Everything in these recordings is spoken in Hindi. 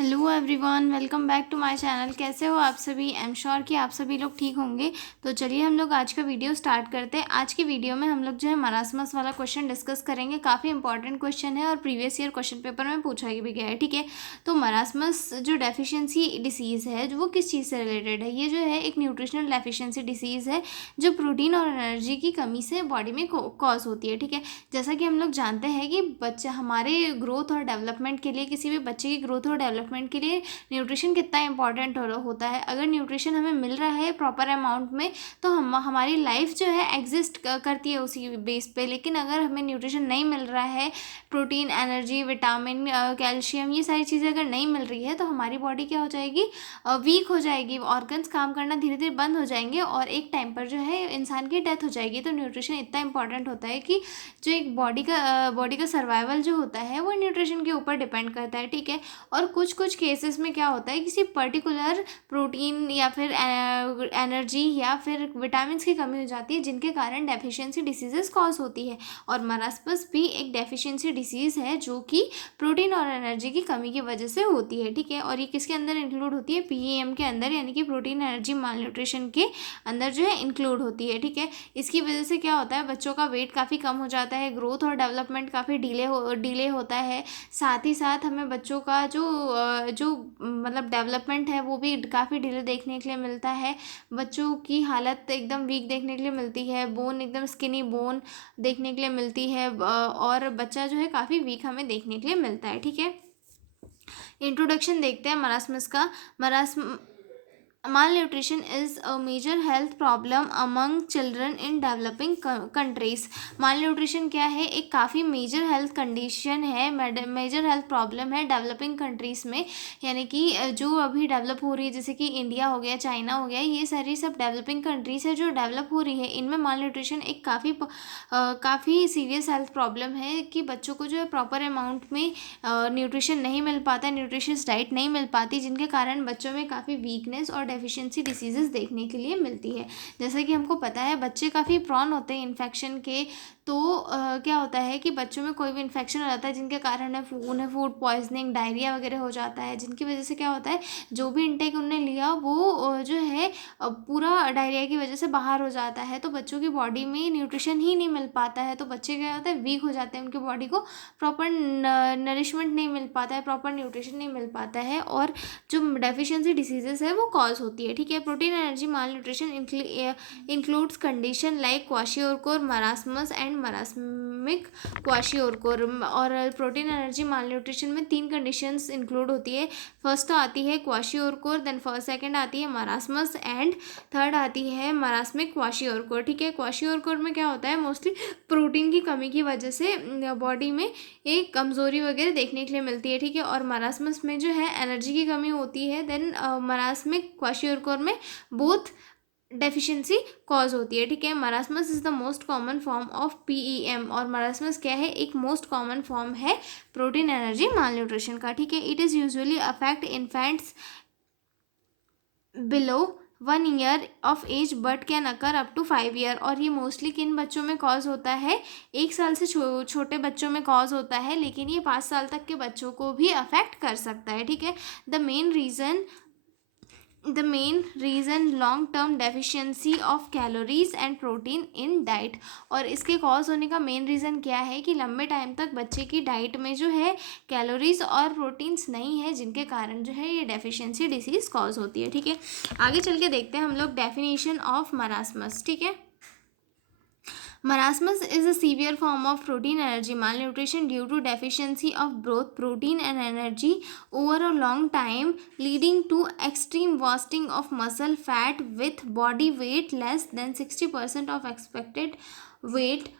Hello everyone, welcome back to my channel. कैसे हो आप सभी? आई एम श्योर कि आप सभी लोग ठीक होंगे। तो चलिए हम लोग आज का वीडियो स्टार्ट करते हैं। आज की वीडियो में हम लोग जो है मरासमस वाला क्वेश्चन डिस्कस करेंगे। काफ़ी इंपॉर्टेंट क्वेश्चन है और प्रीवियस ईयर क्वेश्चन पेपर में पूछा भी गया है। ठीक है, तो मरासमस जो डेफिशिएंसी डिसीज़ है जो वो किस चीज़ से रिलेटेड है? ये जो है एक न्यूट्रिशनल डेफिशिएंसी डिसीज़ है जो प्रोटीन और एनर्जी की कमी से बॉडी में कॉज होती है। ठीक है, जैसा कि हम लोग जानते हैं कि बच्चा हमारे ग्रोथ और डेवलपमेंट के लिए, किसी भी बच्चे की ग्रोथ और डेवलपमेंट के लिए न्यूट्रिशन कितना इंपॉर्टेंट होता है। अगर न्यूट्रिशन हमें मिल रहा है प्रॉपर अमाउंट में तो हमारी लाइफ जो है एग्जिस्ट करती है उसी बेस पे। लेकिन अगर हमें न्यूट्रिशन नहीं मिल रहा है, प्रोटीन, एनर्जी, विटामिन, कैल्शियम, ये सारी चीज़ें अगर नहीं मिल रही है तो हमारी बॉडी क्या हो जाएगी? वीक हो जाएगी, ऑर्गन्स काम करना धीरे धीरे बंद हो जाएंगे और एक टाइम पर जो है इंसान की डेथ हो जाएगी। तो न्यूट्रिशन इतना इंपॉर्टेंट होता है कि जो एक बॉडी का सर्वाइवल जो होता है वो न्यूट्रिशन के ऊपर डिपेंड करता है। ठीक है, और कुछ कुछ केसेस में क्या होता है, किसी पर्टिकुलर प्रोटीन या फिर एनर्जी या फिर विटामिन्स की कमी हो जाती है जिनके कारण डेफिशिएंसी डिसीजेस कॉज होती है। और मरासमस भी एक डेफिशिएंसी डिसीज़ है जो कि प्रोटीन और एनर्जी की कमी की वजह से होती है। ठीक है, और ये किसके अंदर इंक्लूड होती है? पीईएम के अंदर, यानी कि प्रोटीन एनर्जी माल न्यूट्रिशन के अंदर जो है इंक्लूड होती है। ठीक है, इसकी वजह से क्या होता है, बच्चों का वेट काफ़ी कम हो जाता है, ग्रोथ और डेवलपमेंट काफ़ी डिले होता है। साथ ही साथ हमें बच्चों का जो मतलब डेवलपमेंट है वो भी काफ़ी डिले देखने के लिए मिलता है। बच्चों की हालत एकदम वीक देखने के लिए मिलती है, बोन एकदम स्किनी बोन देखने के लिए मिलती है, और बच्चा जो है काफ़ी वीक हमें देखने के लिए मिलता है। ठीक है, इंट्रोडक्शन देखते हैं मरासमस का। मरासम malnutrition is a major health problem among children in developing countries। malnutrition क्या है? एक काफ़ी मेजर हेल्थ कंडीशन है, मेजर हेल्थ प्रॉब्लम है डेवलपिंग कंट्रीज़ में। यानी कि जो अभी डेवलप हो रही है, जैसे कि इंडिया हो गया, चाइना हो गया, ये सारी सब डेवलपिंग कंट्रीज़ है जो डेवलप हो रही है। इनमें malnutrition एक काफ़ी सीरियस हेल्थ प्रॉब्लम है कि बच्चों को जो है प्रॉपर अमाउंट में न्यूट्रिशन नहीं मिल पाता, न्यूट्रिशियस डाइट नहीं मिल पाती, जिनके कारण बच्चों में काफ़ी वीकनेस और डेफिशिएंसी डिसीजेस देखने के लिए मिलती है। जैसा कि हमको पता है बच्चे काफ़ी प्रॉन होते हैं इन्फेक्शन के। तो क्या होता है कि बच्चों में कोई भी इन्फेक्शन हो जाता है जिनके कारण उन्हें फूड पॉइजनिंग, डायरिया वगैरह हो जाता है, जिनकी वजह से क्या होता है, जो भी इनटेक उन्होंने लिया वो जो है पूरा डायरिया की वजह से बाहर हो जाता है। तो बच्चों की बॉडी में न्यूट्रिशन ही नहीं मिल पाता है, तो बच्चे क्या होता है, वीक हो जाते हैं, उनकी बॉडी को प्रॉपर नरिशमेंट नहीं मिल पाता है, प्रॉपर न्यूट्रिशन नहीं मिल पाता है, और जो डेफिशिएंसी डिसीजेस है वो कॉज होती है। ठीक है, protein energy malnutrition includes condition like kwashiorkor, marasmus and marasmic kwashiorkor. और प्रोटीन एनर्जी माल न्यूट्रिशन में 3 कंडीशंस इंक्लूड होती है। फर्स्ट तो आती है क्वाशियोरकोर, देन सेकंड आती है मरासमस, एंड थर्ड आती है मरासमिक क्वाशियोरकोर। ठीक है, क्वाशियोरकोर में क्या होता है, मोस्टली प्रोटीन की कमी की वजह से बॉडी में एक कमज़ोरी वगैरह देखने के लिए मिलती है। ठीक है, और मरासमस में जो है एनर्जी की कमी होती है। देन मरासमिक क्वाशियोरकोर में बोथ डेफिशिएंसी कॉज होती है। ठीक है, marasmus is the most common form of PEM, और मरासमस क्या है, एक मोस्ट कॉमन फॉर्म है प्रोटीन एनर्जी माल न्यूट्रिशन का। ठीक है, it is usually affect infants below 1 year of age but can occur up to 5 year. और ये मोस्टली किन बच्चों में कॉज होता है? 1 साल से छोटे बच्चों में कॉज होता है, लेकिन ये 5 साल तक के बच्चों को भी अफेक्ट कर सकता है। ठीक है, the main reason long term deficiency of calories and protein in diet. और इसके कॉज होने का मेन रीज़न क्या है कि लंबे टाइम तक बच्चे की डाइट में जो है कैलोरीज और प्रोटीन्स नहीं है, जिनके कारण जो है ये डेफिशिएंसी डिसीज़ कॉज होती है। ठीक है, आगे चल के देखते हैं हम लोग डेफिनेशन ऑफ मरासमस। ठीक है, marasmus is a severe form of protein energy malnutrition due to deficiency of both protein and energy over a long time, leading to extreme wasting of muscle fat with body weight less than 60% of expected weight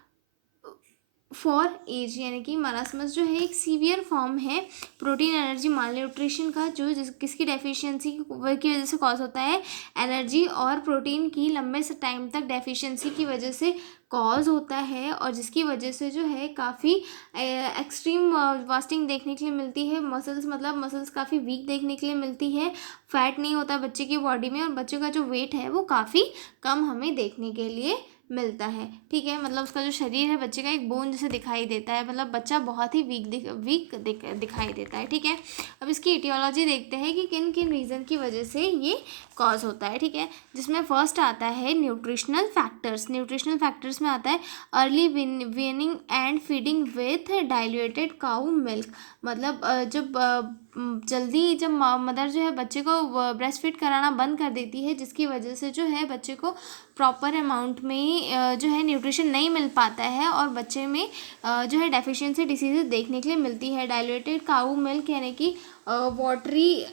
for age. यानी कि मरासमस जो है एक सीवियर फॉर्म है प्रोटीन एनर्जी माल न्यूट्रिशन का, जो किसकी डेफिशिएंसी की वजह से कॉज होता है, एनर्जी और प्रोटीन की लंबे से टाइम तक डेफिशिएंसी की वजह से कॉज होता है, और जिसकी वजह से जो है काफ़ी एक्सट्रीम वास्टिंग देखने के लिए मिलती है। मसल्स काफ़ी वीक देखने के लिए मिलती है, फैट नहीं होता बच्चे की बॉडी में, और बच्चे का जो वेट है वो काफ़ी कम हमें देखने के लिए मिलता है। ठीक है, मतलब उसका जो शरीर है बच्चे का एक बोन जैसे दिखाई देता है, मतलब बच्चा बहुत ही वीक दिखाई देता है। ठीक है, अब इसकी इटियोलॉजी देखते हैं कि किन किन रीज़न की वजह से ये कॉज होता है। ठीक है, जिसमें फर्स्ट आता है न्यूट्रिशनल फैक्टर्स। न्यूट्रिशनल फैक्टर्स में आता है early weaning and feeding with diluted cow milk. मतलब जल्दी जब मदर जो है बच्चे को ब्रेस्ट फीड कराना बंद कर देती है, जिसकी वजह से जो है बच्चे को प्रॉपर अमाउंट में जो है न्यूट्रिशन नहीं मिल पाता है और बच्चे में जो है डेफिशिएंसी डिसीजेज देखने के लिए मिलती है। डाइल्यूटेड काऊ मिल्क यानी कि वाटरी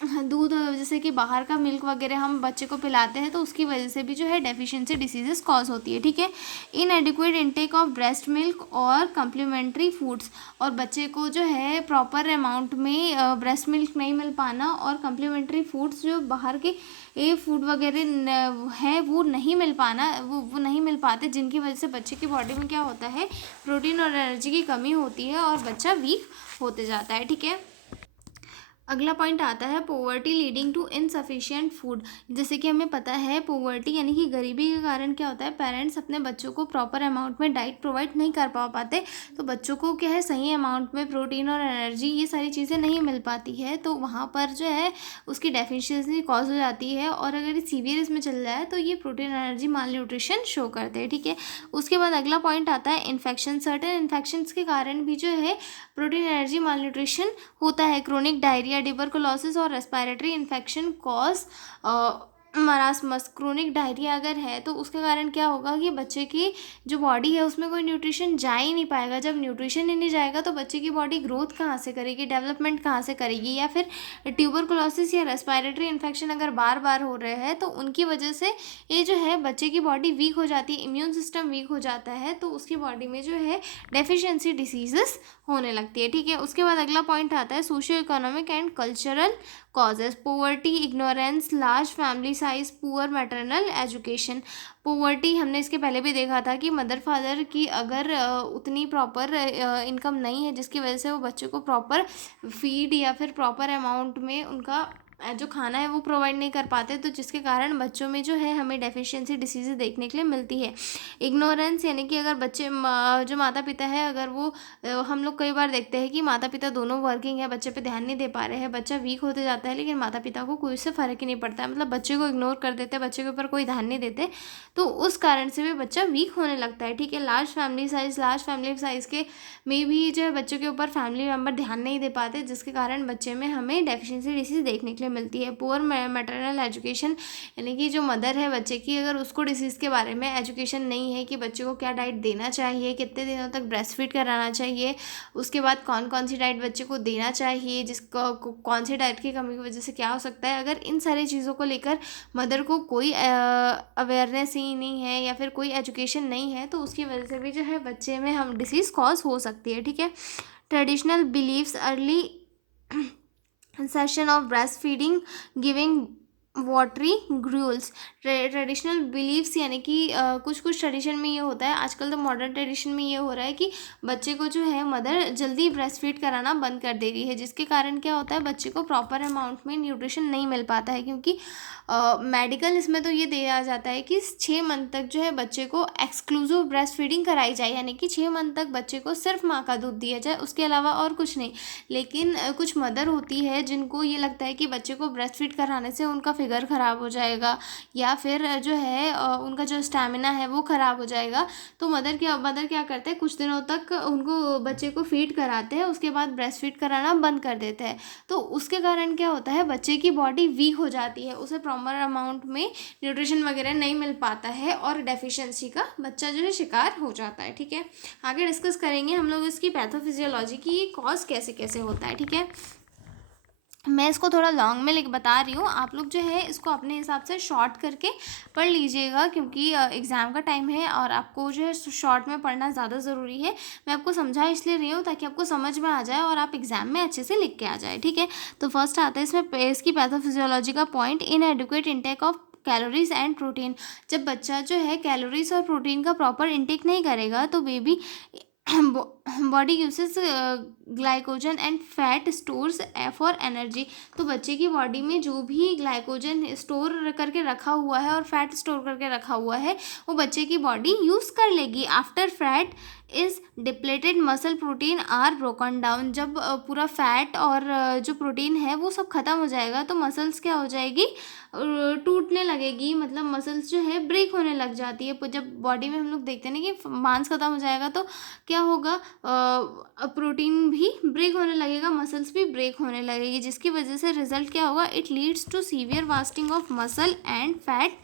दूध, जैसे कि बाहर का मिल्क वगैरह हम बच्चे को पिलाते हैं तो उसकी वजह से भी जो है डेफिशिएंसी डिसीजेस कॉज होती है। ठीक है, इनएडिक्वेट इनटेक ऑफ ब्रेस्ट मिल्क और कम्प्लीमेंट्री फूड्स, और बच्चे को जो है प्रॉपर अमाउंट में ब्रेस्ट मिल्क नहीं मिल पाना और कम्प्लीमेंट्री फूड्स जो बाहर के फूड वगैरह है वो नहीं मिल पाना, वो नहीं मिल पाते, जिनकी वजह से बच्चे की बॉडी में क्या होता है, प्रोटीन और एनर्जी की कमी होती है और बच्चा वीक होते जाता है। ठीक है, अगला पॉइंट आता है poverty leading to insufficient food. जैसे कि हमें पता है पोवर्टी यानी कि गरीबी के कारण क्या होता है, पेरेंट्स अपने बच्चों को प्रॉपर अमाउंट में डाइट प्रोवाइड नहीं कर पाते, तो बच्चों को क्या है सही अमाउंट में प्रोटीन और एनर्जी ये सारी चीज़ें नहीं मिल पाती है, तो वहाँ पर जो है उसकी डेफिशिएंसी कॉज हो जाती है और अगर सीवियर इसमें चल जाए तो ये प्रोटीन एनर्जी माल न्यूट्रिशन शो करते हैं। ठीक है, उसके बाद अगला पॉइंट आता है इन्फेक्शन। सर्टेन इन्फेक्शंस के कारण भी जो है प्रोटीन एनर्जी माल न्यूट्रिशन होता है। क्रोनिक डायरिया, ट्यूबरकुलोसिस और respiratory infection cause marasmus. Chronic diarrhoea अगर है तो उसके कारण क्या होगा कि बच्चे की जो बॉडी है उसमें कोई न्यूट्रिशन जा ही नहीं पाएगा। जब न्यूट्रिशन ही नहीं जाएगा तो बच्चे की बॉडी ग्रोथ कहाँ से करेगी, डेवलपमेंट कहाँ से करेगी। या फिर ट्यूबरकुलोसिस या रेस्पिरेटरी इन्फेक्शन अगर बार बार हो रहे हैं तो उनकी वजह से ये जो है बच्चे की बॉडी वीक हो जाती है, इम्यून सिस्टम वीक हो जाता है, तो उसकी बॉडी में जो है डेफिशिएंसी डिसीजेस होने लगती है। ठीक है, उसके बाद अगला पॉइंट आता है socio economic and cultural causes. Poverty, ignorance, large family size, poor maternal education. Poverty हमने इसके पहले भी देखा था कि मदर फादर की अगर उतनी प्रॉपर इनकम नहीं है जिसकी वजह से वो बच्चे को प्रॉपर फीड या फिर प्रॉपर अमाउंट में उनका जो खाना है वो प्रोवाइड नहीं कर पाते, तो जिसके कारण बच्चों में जो है हमें डेफिशिएंसी डिसीजेज देखने के लिए मिलती है। इग्नोरेंस यानी कि अगर बच्चे जो माता पिता है अगर वो हम लोग कई बार देखते हैं कि माता पिता दोनों वर्किंग है, बच्चे पे ध्यान नहीं दे पा रहे हैं, बच्चा वीक होते जाता है लेकिन माता पिता को कोई उससे फ़र्क ही नहीं पड़ता है, मतलब बच्चे को इग्नोर कर देते हैं, बच्चे के ऊपर कोई ध्यान नहीं देते, तो उस कारण से भी बच्चा वीक होने लगता है। ठीक है, लार्ज फैमिली साइज़ के में भी जो है बच्चों के ऊपर फैमिली मेम्बर ध्यान नहीं दे पाते, जिसके कारण बच्चे में हमें डेफिशिएंसी डिसीज देखने के लिए मिलती है। पुअर मैटरनल एजुकेशन यानी कि जो मदर है बच्चे की, अगर उसको डिसीज़ के बारे में एजुकेशन नहीं है कि बच्चे को क्या डाइट देना चाहिए, कितने दिनों तक ब्रेस्ट फीड कराना चाहिए, उसके बाद कौन कौन सी डाइट बच्चे को देना चाहिए, जिसको कौन सी डाइट की कमी की वजह से क्या हो सकता है, अगर इन सारी चीज़ों को लेकर मदर को कोई अवेयरनेस ही नहीं है या फिर कोई एजुकेशन नहीं है, तो उसकी वजह से भी जो है बच्चे में हम डिसीज़ कॉज हो सकती है। ठीक है, traditional believes early cessation of breast feeding giving watery gruels. Traditional believes यानी कि कुछ कुछ ट्रेडिशन में ये होता है, आजकल तो मॉडर्न ट्रेडिशन में ये हो रहा है कि बच्चे को जो है मदर जल्दी ब्रेस्ट फीड कराना बंद कर दे रही है, जिसके कारण क्या होता है बच्चे को प्रॉपर अमाउंट में न्यूट्रिशन नहीं मिल पाता है, क्योंकि मेडिकल इसमें तो ये दिया जाता है कि 6 मंथ तक जो है बच्चे को एक्सक्लूसिव ब्रेस्ट फीडिंग कराई जाए, यानी कि 6 मंथ तक बच्चे को सिर्फ माँ का दूध दिया जाए, उसके अलावा और कुछ नहीं। लेकिन कुछ मदर होती है जिनको ये लगता है कि बच्चे को ब्रेस्ट फीड कराने से उनका फिगर ख़राब हो जाएगा या फिर जो है उनका जो स्टैमिना है वो ख़राब हो जाएगा, तो मदर क्या करते हैं कुछ दिनों तक उनको बच्चे को फीड कराते हैं, उसके बाद ब्रेस्ट फीड कराना बंद कर देते हैं, तो उसके कारण क्या होता है बच्चे की बॉडी वीक हो जाती है, उसे प्रॉपर अमाउंट में न्यूट्रिशन वगैरह नहीं मिल पाता है और डेफिशिएंसी का बच्चा जो है शिकार हो जाता है। ठीक है, आगे डिस्कस करेंगे हम लोग इसकी पैथोफिजियोलॉजी की, ये कॉज कैसे कैसे होता है। ठीक है, मैं इसको थोड़ा लॉन्ग में लिख बता रही हूँ, आप लोग जो है इसको अपने हिसाब से शॉर्ट करके पढ़ लीजिएगा, क्योंकि एग्ज़ाम का टाइम है और आपको जो है शॉर्ट में पढ़ना ज़्यादा ज़रूरी है। मैं आपको समझा इसलिए रही हूँ ताकि आपको समझ में आ जाए और आप एग्ज़ाम में अच्छे से लिख के आ जाए। ठीक है, तो फर्स्ट आता है इसमें इसकी पैथोफिजियोलॉजी का point, इनएडिक्वेट intake of calories and protein. जब बच्चा जो है कैलोरीज और प्रोटीन का प्रॉपर इंटेक नहीं करेगा तो baby body uses glycogen and fat stores for energy. तो बच्चे की बॉडी में जो भी ग्लाइकोजन स्टोर करके रखा हुआ है और फैट स्टोर करके रखा हुआ है वो बच्चे की बॉडी यूज़ कर लेगी। After fat is depleted muscle protein are broken down. जब पूरा फैट और जो प्रोटीन है वो सब खत्म हो जाएगा तो मसल्स क्या हो जाएगी, टूटने लगेगी, मतलब मसल्स जो है ब्रेक होने लग जाती है। जब बॉडी में हम लोग देखते हैं ना कि मांस खत्म हो जाएगा तो क्या होगा, प्रोटीन भी ब्रेक होने लगेगा, मसल्स भी ब्रेक होने लगेगी, जिसकी वजह से रिजल्ट क्या होगा, it leads to severe wasting of muscle and fat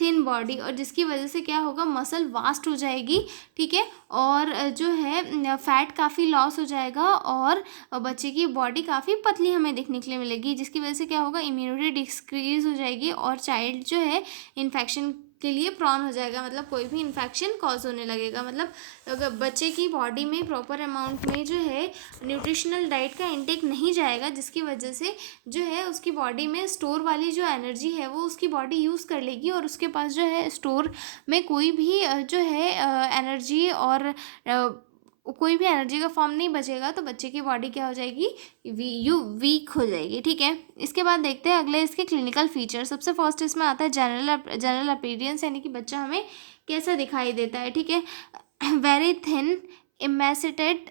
thin body. और जिसकी वजह से क्या होगा, मसल वास्ट हो जाएगी, ठीक है, और जो है फैट काफ़ी लॉस हो जाएगा और बच्चे की बॉडी काफ़ी पतली हमें देखने के लिए मिलेगी, जिसकी वजह से क्या होगा, इम्यूनिटी डिक्रीज हो जाएगी और चाइल्ड जो है इन्फेक्शन के लिए प्रॉन हो जाएगा, मतलब कोई भी इन्फेक्शन कॉज होने लगेगा। मतलब अगर बच्चे की बॉडी में प्रॉपर अमाउंट में जो है न्यूट्रिशनल डाइट का इंटेक नहीं जाएगा, जिसकी वजह से जो है उसकी बॉडी में स्टोर वाली जो एनर्जी है वो उसकी बॉडी यूज़ कर लेगी और उसके पास जो है स्टोर में कोई भी जो है एनर्जी और कोई भी एनर्जी का फॉर्म नहीं बचेगा, तो बच्चे की बॉडी क्या हो जाएगी, वीक हो जाएगी, ठीक है। इसके बाद देखते हैं अगले इसके क्लिनिकल फीचर। सबसे फर्स्ट इसमें आता है जनरल अपीयरेंस, यानी कि बच्चा हमें कैसा दिखाई देता है, ठीक है। Very thin emaciated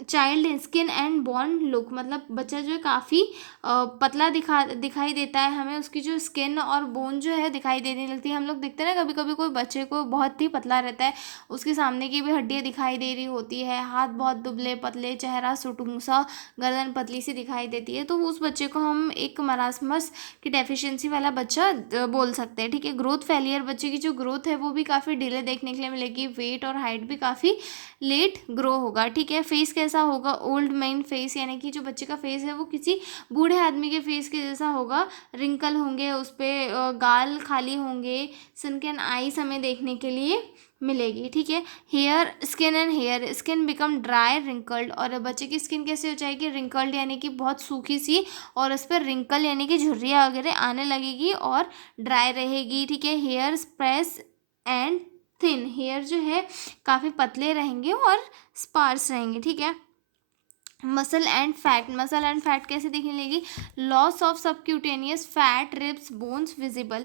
child skin and bone look, मतलब बच्चा जो है काफ़ी पतला दिखाई देता है हमें, उसकी जो स्किन और बोन जो है दिखाई देने लगती है। हम लोग देखते हैं ना कभी कभी कोई बच्चे को बहुत ही पतला रहता है, उसके सामने की भी हड्डियाँ दिखाई दे रही होती है, हाथ बहुत दुबले पतले, चेहरा सुटुंग सा, गर्दन पतली सी दिखाई देती है, तो उस बच्चे को हम एक मरासमस की डेफिशिएंसी वाला बच्चा बोल सकते हैं, ठीक है। ग्रोथ फेलियर, बच्चे की जो ग्रोथ है वो भी काफ़ी डिले देखने के लिए मिलेगी, वेट और हाइट भी काफ़ी लेट ग्रो होगा, ठीक है। फेस कैसा होगा, ओल्ड मैन फेस, यानी कि जो बच्चे का फेस है वो किसी बूढ़े आदमी के फेस के जैसा होगा, रिंकल होंगे उस पर, गाल खाली होंगे, सनकन आईज हमें देखने के लिए मिलेगी, ठीक है। Hair skin and hair skin become dry wrinkled, और बच्चे की स्किन कैसे हो जाएगी, रिंकल्ड यानी कि बहुत सूखी सी, और उस पर रिंकल यानी कि झुर्रियाँ वगैरह आने लगेगी और ड्राई रहेगी, ठीक है। Hair sparse and thin, hair जो है काफ़ी पतले रहेंगे और स्पार्स रहेंगे, ठीक है। मसल एंड फैट कैसे दिखने लगी, loss of subcutaneous fat, ribs, bones visible,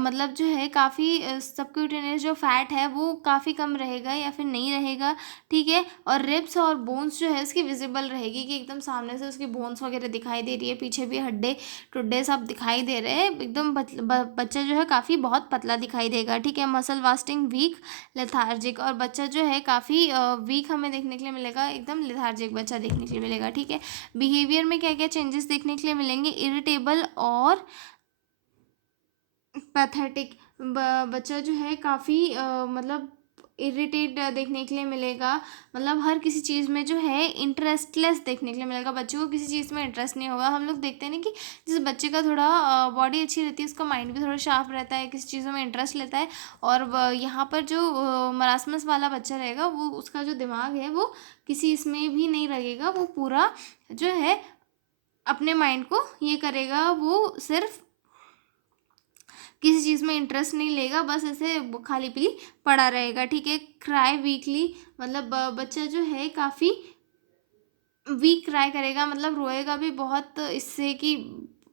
मतलब जो है काफ़ी सबक्यूटेनियस जो फैट है वो काफ़ी कम रहेगा या फिर नहीं रहेगा, ठीक है। और रिब्स और बोन्स जो है उसकी विजिबल रहेगी कि एकदम सामने से उसकी बोन्स वगैरह दिखाई दे रही है, पीछे भी हड्डे टुड्डे सब दिखाई दे रहे हैं, एकदम बच्चा जो है काफ़ी बहुत पतला दिखाई देगा, ठीक है। मसल वास्टिंग वीक लेथार्जिक, और बच्चा जो है काफ़ी वीक हमें देखने के लिए मिलेगा, एकदम लेथार्जिक बच्चा देखने के लिए मिलेगा, ठीक है। बिहेवियर में क्या क्या चेंजेस देखने के लिए मिलेंगे, इरिटेबल और पैथेटिक, बच्चा जो है काफ़ी मतलब इरिटेट देखने के लिए मिलेगा, मतलब हर किसी चीज़ में जो है इंटरेस्टलेस देखने के लिए मिलेगा, बच्चे को किसी चीज़ में इंटरेस्ट नहीं होगा। हम लोग देखते हैं ना कि जिस बच्चे का थोड़ा बॉडी अच्छी रहती है उसका माइंड भी थोड़ा शार्प रहता है, किसी चीज़ों में इंटरेस्ट लेता है, और यहाँ पर जो मरासमस वाला बच्चा रहेगा वो उसका जो दिमाग है वो किसी इसमें भी नहीं लगेगा, वो पूरा जो है अपने माइंड को ये करेगा, वो सिर्फ किसी चीज़ में इंटरेस्ट नहीं लेगा, बस ऐसे खाली पीली पड़ा रहेगा, ठीक है। क्राई वीकली, मतलब बच्चा जो है काफ़ी वीक क्राई करेगा, मतलब रोएगा भी बहुत, इससे कि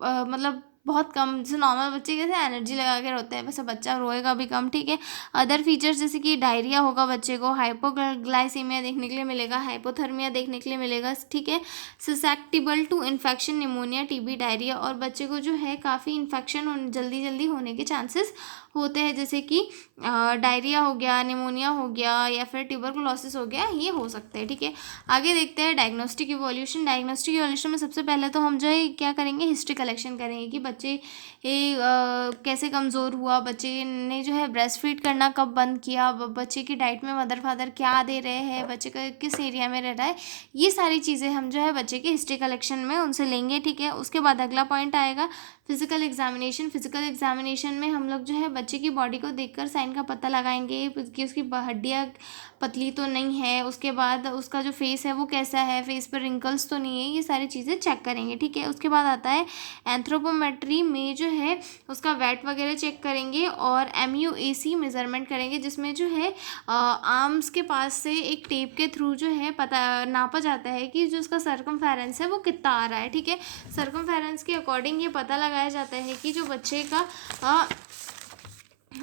मतलब बहुत कम, जैसे नॉर्मल बच्चे कैसे एनर्जी लगा के रोते हैं वैसे बच्चा रोएगा भी कम, ठीक है। अदर फीचर्स जैसे कि डायरिया होगा बच्चे को, हाइपोग्लाइसीमिया देखने के लिए मिलेगा, हाइपोथर्मिया देखने के लिए मिलेगा, ठीक है। Susceptible to infection, pneumonia, TB, diarrhoea, और बच्चे को जो है काफ़ी इन्फेक्शन जल्दी जल्दी होने के चांसेस होते हैं, जैसे कि डायरिया हो गया, निमोनिया हो गया, या फिर ट्यूबरकुलोसिस हो गया, ये हो सकते हैं, ठीक है। आगे देखते हैं डायग्नोस्टिक इवोल्यूशन। डायग्नोस्टिक इवोल्यूशन में सबसे पहले तो हम जो है क्या करेंगे, हिस्ट्री कलेक्शन करेंगे कि बच्चे कैसे कमज़ोर हुआ, बच्चे ने जो है ब्रेस्ट फीड करना कब बंद किया, बच्चे की डाइट में मदर फादर क्या दे रहे हैं, बच्चे का किस एरिया में रह रहा है, ये सारी चीज़ें हम जो है बच्चे की हिस्ट्री कलेक्शन में उनसे लेंगे, ठीक है। उसके बाद अगला पॉइंट आएगा फिजिकल एग्जामिनेशन। फिजिकल एग्जामिनेशन में हम लोग जो है बच्चे की बॉडी को देखकर साइन का पता लगाएंगे कि उसकी हड्डियाँ पतली तो नहीं है, उसके बाद उसका जो फेस है वो कैसा है, फेस पर रिंकल्स तो नहीं है, ये सारी चीज़ें चेक करेंगे। ठीक है, उसके बाद आता है एंथ्रोपोमेट्री में जो है उसका वेट वगैरह चेक करेंगे और MUAC मेज़रमेंट करेंगे, जिसमें जो है आर्म्स के पास से एक टेप के थ्रू जो है पता नापा जाता है कि जो उसका सर्कमफेरेंस है वो कितना आ रहा है। ठीक है, सर्कमफेरेंस के अकॉर्डिंग ये पता लगाया जाता है कि जो बच्चे का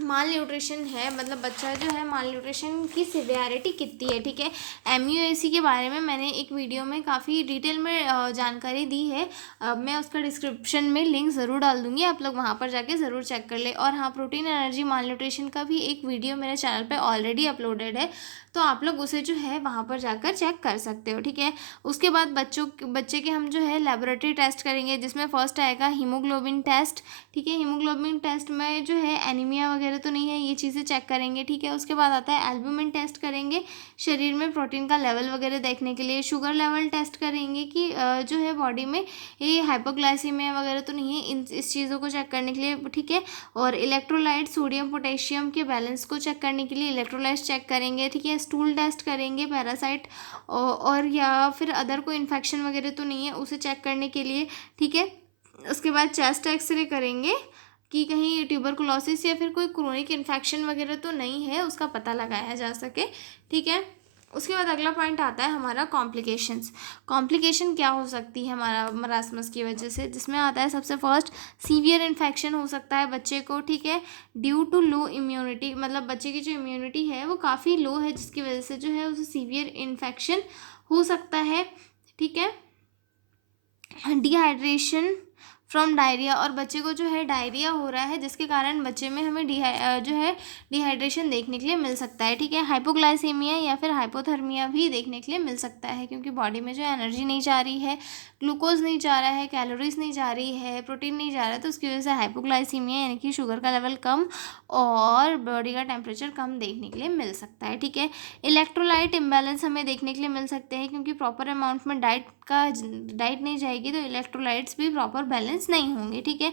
माल न्यूट्रिशन है, मतलब बच्चा जो है माल न्यूट्रिशन की सिवियरिटी कितनी है। ठीक है, MUAC के बारे में मैंने एक वीडियो में काफ़ी डिटेल में जानकारी दी है, मैं उसका डिस्क्रिप्शन में लिंक ज़रूर डाल दूँगी, आप लोग वहाँ पर जाके ज़रूर चेक कर ले। और हाँ, प्रोटीन एनर्जी माल न्यूट्रिशन का भी एक वीडियो मेरे चैनल पे ऑलरेडी अपलोडेड है, तो आप लोग उसे जो है वहाँ पर जाकर चेक कर सकते हो। ठीक है, उसके बाद बच्चे के हम जो है लेबोरेटरी टेस्ट करेंगे, जिसमें फर्स्ट आएगा हीमोग्लोबिन टेस्ट। ठीक है, हीमोग्लोबिन टेस्ट में जो है एनीमिया वगैरह तो नहीं है, ये चीज़ें चेक करेंगे। ठीक है, उसके बाद आता है एल्बुमिन टेस्ट करेंगे, शरीर में प्रोटीन का लेवल वगैरह देखने के लिए। शुगर लेवल टेस्ट करेंगे कि जो है बॉडी में ये हाइपोग्लाइसीमिया वगैरह तो नहीं है, इस चीज़ों को चेक करने के लिए। ठीक है, और इलेक्ट्रोलाइट सोडियम पोटेशियम के बैलेंस को चेक करने के लिए इलेक्ट्रोलाइट्स चेक करेंगे। ठीक है, स्टूल टेस्ट करेंगे पैरासाइट और या फिर अदर कोई इन्फेक्शन वगैरह तो नहीं है, उसे चेक करने के लिए। ठीक है, उसके बाद चेस्ट एक्सरे करेंगे कि कहीं ट्यूबरकुलोसिस या फिर कोई क्रोनिक इन्फेक्शन वगैरह तो नहीं है, उसका पता लगाया जा सके। ठीक है, उसके बाद अगला पॉइंट आता है हमारा कॉम्प्लिकेशंस। कॉम्प्लिकेशन क्या हो सकती है हमारा मरासमस की वजह से, जिसमें आता है सबसे फर्स्ट सीवियर इन्फेक्शन हो सकता है बच्चे को। ठीक है, ड्यू टू लो इम्यूनिटी, मतलब बच्चे की जो इम्यूनिटी है वो काफ़ी लो है, जिसकी वजह से जो है उसे सीवियर इन्फेक्शन हो सकता है। ठीक है, डिहाइड्रेशन फ्रॉम डायरिया, और बच्चे को जो है डायरिया हो रहा है, जिसके कारण बच्चे में हमें जो है डिहाइड्रेशन देखने के लिए मिल सकता है। ठीक है, हाइपोग्लाइसीमिया या फिर हाइपोथर्मिया भी देखने के लिए मिल सकता है, क्योंकि बॉडी में जो एनर्जी नहीं जा रही है, ग्लूकोज नहीं जा रहा है, कैलोरीज नहीं जा रही है, प्रोटीन नहीं जा रहा है, तो उसकी वजह से हाइपोग्लाइसीमिया यानी कि शुगर का लेवल कम और बॉडी का टेम्परेचर कम देखने के लिए मिल सकता है। ठीक है, इलेक्ट्रोलाइट इम्बैलेंस हमें देखने के लिए मिल सकते हैं, क्योंकि प्रॉपर अमाउंट में डाइट नहीं जाएगी तो इलेक्ट्रोलाइट्स भी प्रॉपर बैलेंस नहीं होंगे। ठीक है,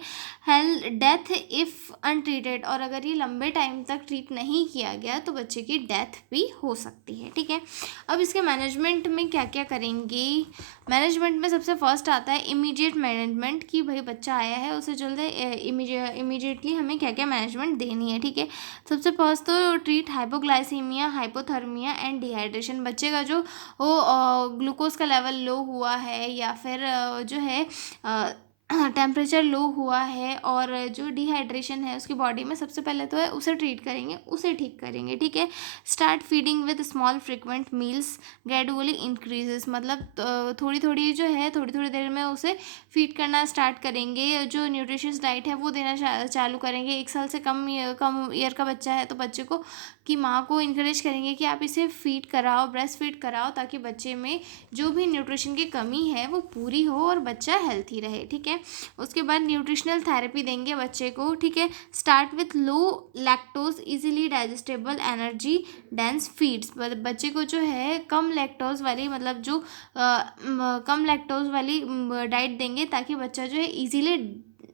डेथ इफ़ अनट्रीटेड, और अगर ये लंबे टाइम तक ट्रीट नहीं किया गया तो बच्चे की डेथ भी हो सकती है। ठीक है, अब इसके मैनेजमेंट में क्या क्या करेंगे। मैनेजमेंट में सबसे फर्स्ट आता है इमीडिएट मैनेजमेंट, कि भाई बच्चा आया है उसे जल्द इमीडिएटली हमें क्या क्या मैनेजमेंट देनी है। ठीक है, सबसे फर्स्ट तो treat hypoglycaemia, hypothermia and dehydration. बच्चे का जो वो ग्लूकोज का लेवल लो हुआ है या फिर जो है टेम्परेचर लो हुआ है और जो डिहाइड्रेशन है उसकी बॉडी में, सबसे पहले तो है उसे ट्रीट करेंगे, उसे ठीक करेंगे। ठीक है, start feeding with small frequent meals gradually increases, मतलब थोड़ी थोड़ी जो है थोड़ी थोड़ी देर में उसे फीड करना स्टार्ट करेंगे, जो न्यूट्रिशियस डाइट है वो देना चालू करेंगे। 1 साल से कम ईयर का बच्चा है तो बच्चे को की माँ को इनकरेज करेंगे कि आप इसे फीड कराओ, ब्रेस्ट फीड कराओ, ताकि बच्चे में जो भी न्यूट्रिशन की कमी है वो पूरी हो और बच्चा हेल्थी रहे। ठीक है, उसके बाद न्यूट्रिशनल थेरेपी देंगे बच्चे को। ठीक है, start with low lactose easily digestible energy dense feeds, बच्चे को जो है कम लैक्टोज वाली, मतलब जो कम लैक्टोज वाली डाइट देंगे, ताकि बच्चा जो है इजीली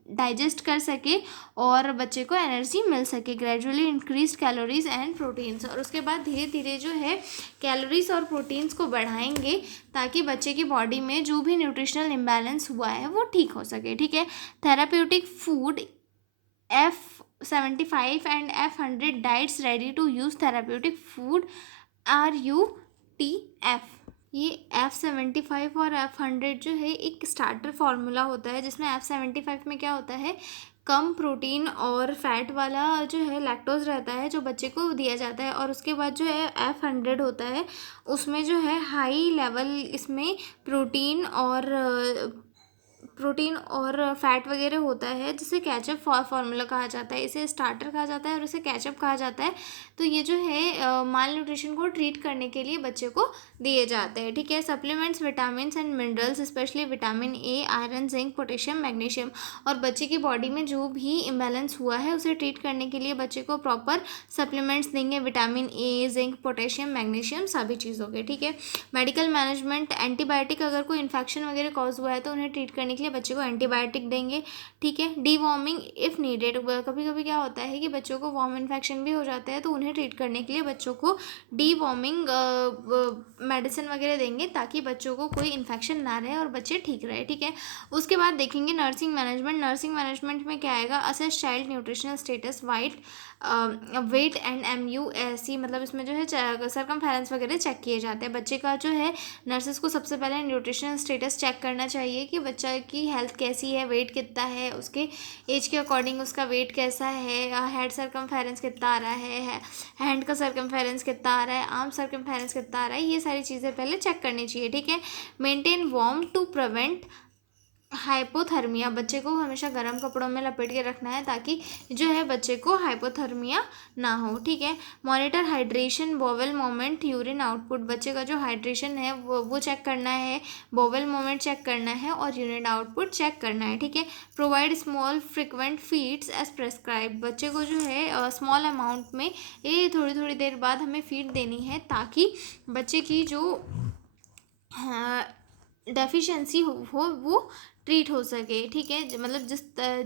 डाइजेस्ट कर सके और बच्चे को एनर्जी मिल सके। Gradually increase calories and proteins, और उसके बाद धीरे धीरे जो है कैलोरीज और प्रोटीन्स को बढ़ाएंगे, ताकि बच्चे की बॉडी में जो भी न्यूट्रिशनल इम्बैलेंस हुआ है वो ठीक हो सके। ठीक है, therapeutic food F75 and F100 diets ready to use therapeutic food RUTF। ये F75 और F100 जो है एक स्टार्टर फार्मूला होता है, जिसमें F75 में क्या होता है, कम प्रोटीन और फैट वाला जो है लैक्टोज रहता है जो बच्चे को दिया जाता है, और उसके बाद जो है F100 होता है, उसमें जो है हाई लेवल इसमें प्रोटीन और फैट वगैरह होता है, जिसे कैचअप फार्मूला कहा जाता है। इसे स्टार्टर कहा जाता है और इसे कैचअप कहा जाता है। तो ये जो है माल न्यूट्रिशन को ट्रीट करने के लिए बच्चे को दिए जाते हैं। ठीक है, supplements vitamin and minerals, specially vitamin A, iron, zinc, potassium, magnesium, और बच्चे की बॉडी में जो भी इम्बैलेंस हुआ है उसे ट्रीट करने के लिए बच्चे को प्रॉपर सप्लीमेंट्स देंगे, vitamin A, zinc, potassium, magnesium, सभी चीज़ों के। ठीक है, मेडिकल मैनेजमेंट, एंटीबायोटिक, अगर कोई इन्फेक्शन वगैरह कॉज हुआ है तो उन्हें ट्रीट करने के लिए बच्चे को एंटीबायोटिक देंगे, ठीक है। डीवॉर्मिंग इफ़ नीडेड, कभी कभी क्या होता है कि बच्चों को वॉर्म इन्फेक्शन भी हो जाता है, तो उन्हें ट्रीट करने के लिए बच्चों को डीवॉर्मिंग मेडिसिन वगैरह देंगे ताकि बच्चों को कोई इन्फेक्शन ना रहे और बच्चे ठीक रहे, ठीक है। उसके बाद देखेंगे नर्सिंग मैनेजमेंट। नर्सिंग मैनेजमेंट में क्या आएगा, assess child nutritional status, weight and MUSE, मतलब इसमें जो है सरकमफेरेंस वगैरह चेक किए जाते हैं। बच्चे का जो है नर्सेस को सबसे पहले न्यूट्रिशनल स्टेटस चेक करना चाहिए कि बच्चा की हेल्थ कैसी है, वेट कितना है, उसके एज के अकॉर्डिंग उसका वेट कैसा है, हेड सरकमफेरेंस कितना आ रहा है, हैंड का सरकमफेरेंस कितना आ रहा है, आर्म सरकमफेरेंस कितना आ रहा है, ये सारी चीज़ें पहले चेक करनी चाहिए, ठीक है। Maintain warm to prevent hypothermia, बच्चे को हमेशा गर्म कपड़ों में लपेट के रखना है ताकि जो है बच्चे को हाइपोथर्मिया ना हो, ठीक है। Monitor hydration, bowel moment, urine output, बच्चे का जो हाइड्रेशन है वो चेक करना है, बोवेल मोमेंट चेक करना है और यूरिन आउटपुट चेक करना है, ठीक है। Provide small frequent feeds as prescribe, बच्चे को जो है स्मॉल अमाउंट में ये थोड़ी थोड़ी देर बाद हमें फीड देनी है ताकि बच्चे की जो डेफिशिएंसी हो वो ट्रीट हो सके, ठीक है। मतलब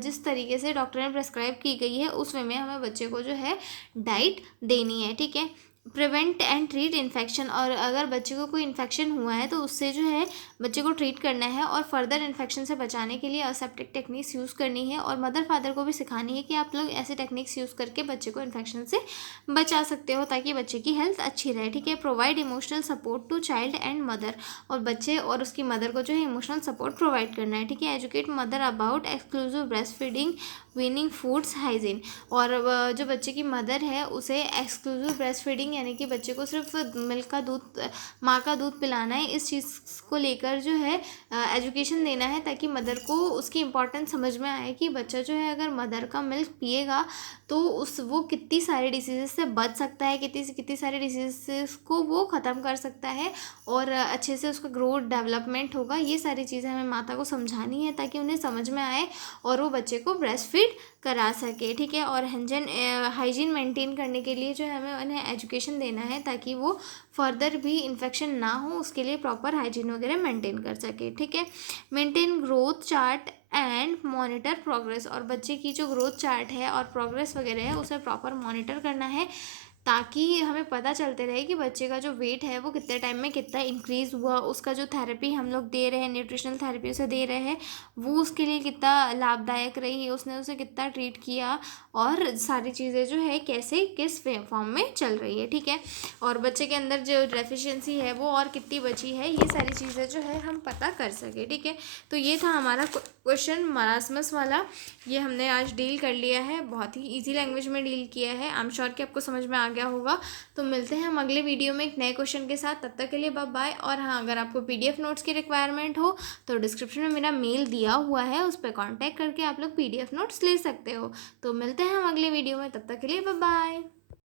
जिस तरीके से डॉक्टर ने प्रेस्क्राइब की गई है उस वे में हमें बच्चे को जो है डाइट देनी है, ठीक है। प्रिवेंट एंड ट्रीट इन्फेक्शन, और अगर बच्चे को कोई इन्फेक्शन हुआ है तो उससे जो है बच्चे को ट्रीट करना है और फर्दर इन्फेक्शन से बचाने के लिए असेप्टिक टेक्निक्स यूज़ करनी है, और मदर फादर को भी सिखानी है कि आप लोग ऐसे टेक्निक्स यूज़ करके बच्चे को इन्फेक्शन से बचा सकते हो ताकि बच्चे की हेल्थ अच्छी रहे, ठीक है। Provide emotional support to child and mother, और बच्चे और उसकी मदर को जो है इमोशनल सपोर्ट प्रोवाइड करना है, ठीक है। Educate mother about exclusive breast feeding, weaning foods, hygiene, और जो बच्चे की मदर है उसे एक्सक्लूसिव ब्रेस्ट फीडिंग यानी कि बच्चे को सिर्फ मिल्क का दूध, माँ का दूध पिलाना है, इस चीज़ को लेकर जो है एजुकेशन देना है ताकि मदर को उसकी इम्पोर्टेंस समझ में आए कि बच्चा जो है अगर मदर का मिल्क पिएगा तो वो कितनी सारी डिसीज़ से बच सकता है, कितनी सारी डिसीज़ को वो ख़त्म कर सकता है और अच्छे से उसका ग्रोथ डेवलपमेंट होगा। ये सारी चीज़ें हमें माता को समझानी है ताकि उन्हें समझ में आए और वो बच्चे को ब्रेस्ट फीड करा सके, ठीक है। और हाइजीन मेंटेन करने के लिए जो है हमें उन्हें एजुकेशन देना है ताकि वो फर्दर भी इन्फेक्शन ना हो, उसके लिए प्रॉपर हाइजीन वगैरह मेंटेन कर सके, ठीक है। Maintain growth chart and monitor progress, और बच्चे की जो ग्रोथ चार्ट है और प्रोग्रेस वगैरह है उसे प्रॉपर मॉनिटर करना है ताकि हमें पता चलते रहे कि बच्चे का जो वेट है वो कितने टाइम में कितना इंक्रीज़ हुआ, उसका जो थेरेपी हम लोग दे रहे हैं, न्यूट्रिशनल थेरेपी उसे दे रहे हैं, वो उसके लिए कितना लाभदायक रही, उसने उसे कितना ट्रीट किया और सारी चीज़ें जो है कैसे किस फॉर्म में चल रही है, ठीक है। और बच्चे के अंदर जो डेफिशिएंसी है वो और कितनी बची है, ये सारी चीज़ें जो है हम पता कर सके, ठीक है। तो ये था हमारा क्वेश्चन मरासमस वाला, ये हमने आज डील कर लिया है, बहुत ही ईजी लैंग्वेज में डील किया है। आई एम श्योर कि आपको समझ में आ गया होगा। तो मिलते हैं हम अगले वीडियो में एक नए क्वेश्चन के साथ, तब तक के लिए बाय बाय। और हाँ, अगर आपको PDF नोट्स की रिक्वायरमेंट हो तो डिस्क्रिप्शन में मेरा मेल दिया हुआ है, उस पर कॉन्टैक्ट करके आप लोग PDF नोट्स ले सकते हो। तो मिलते हैं हम अगले वीडियो में, तब तक के लिए बाय बाय।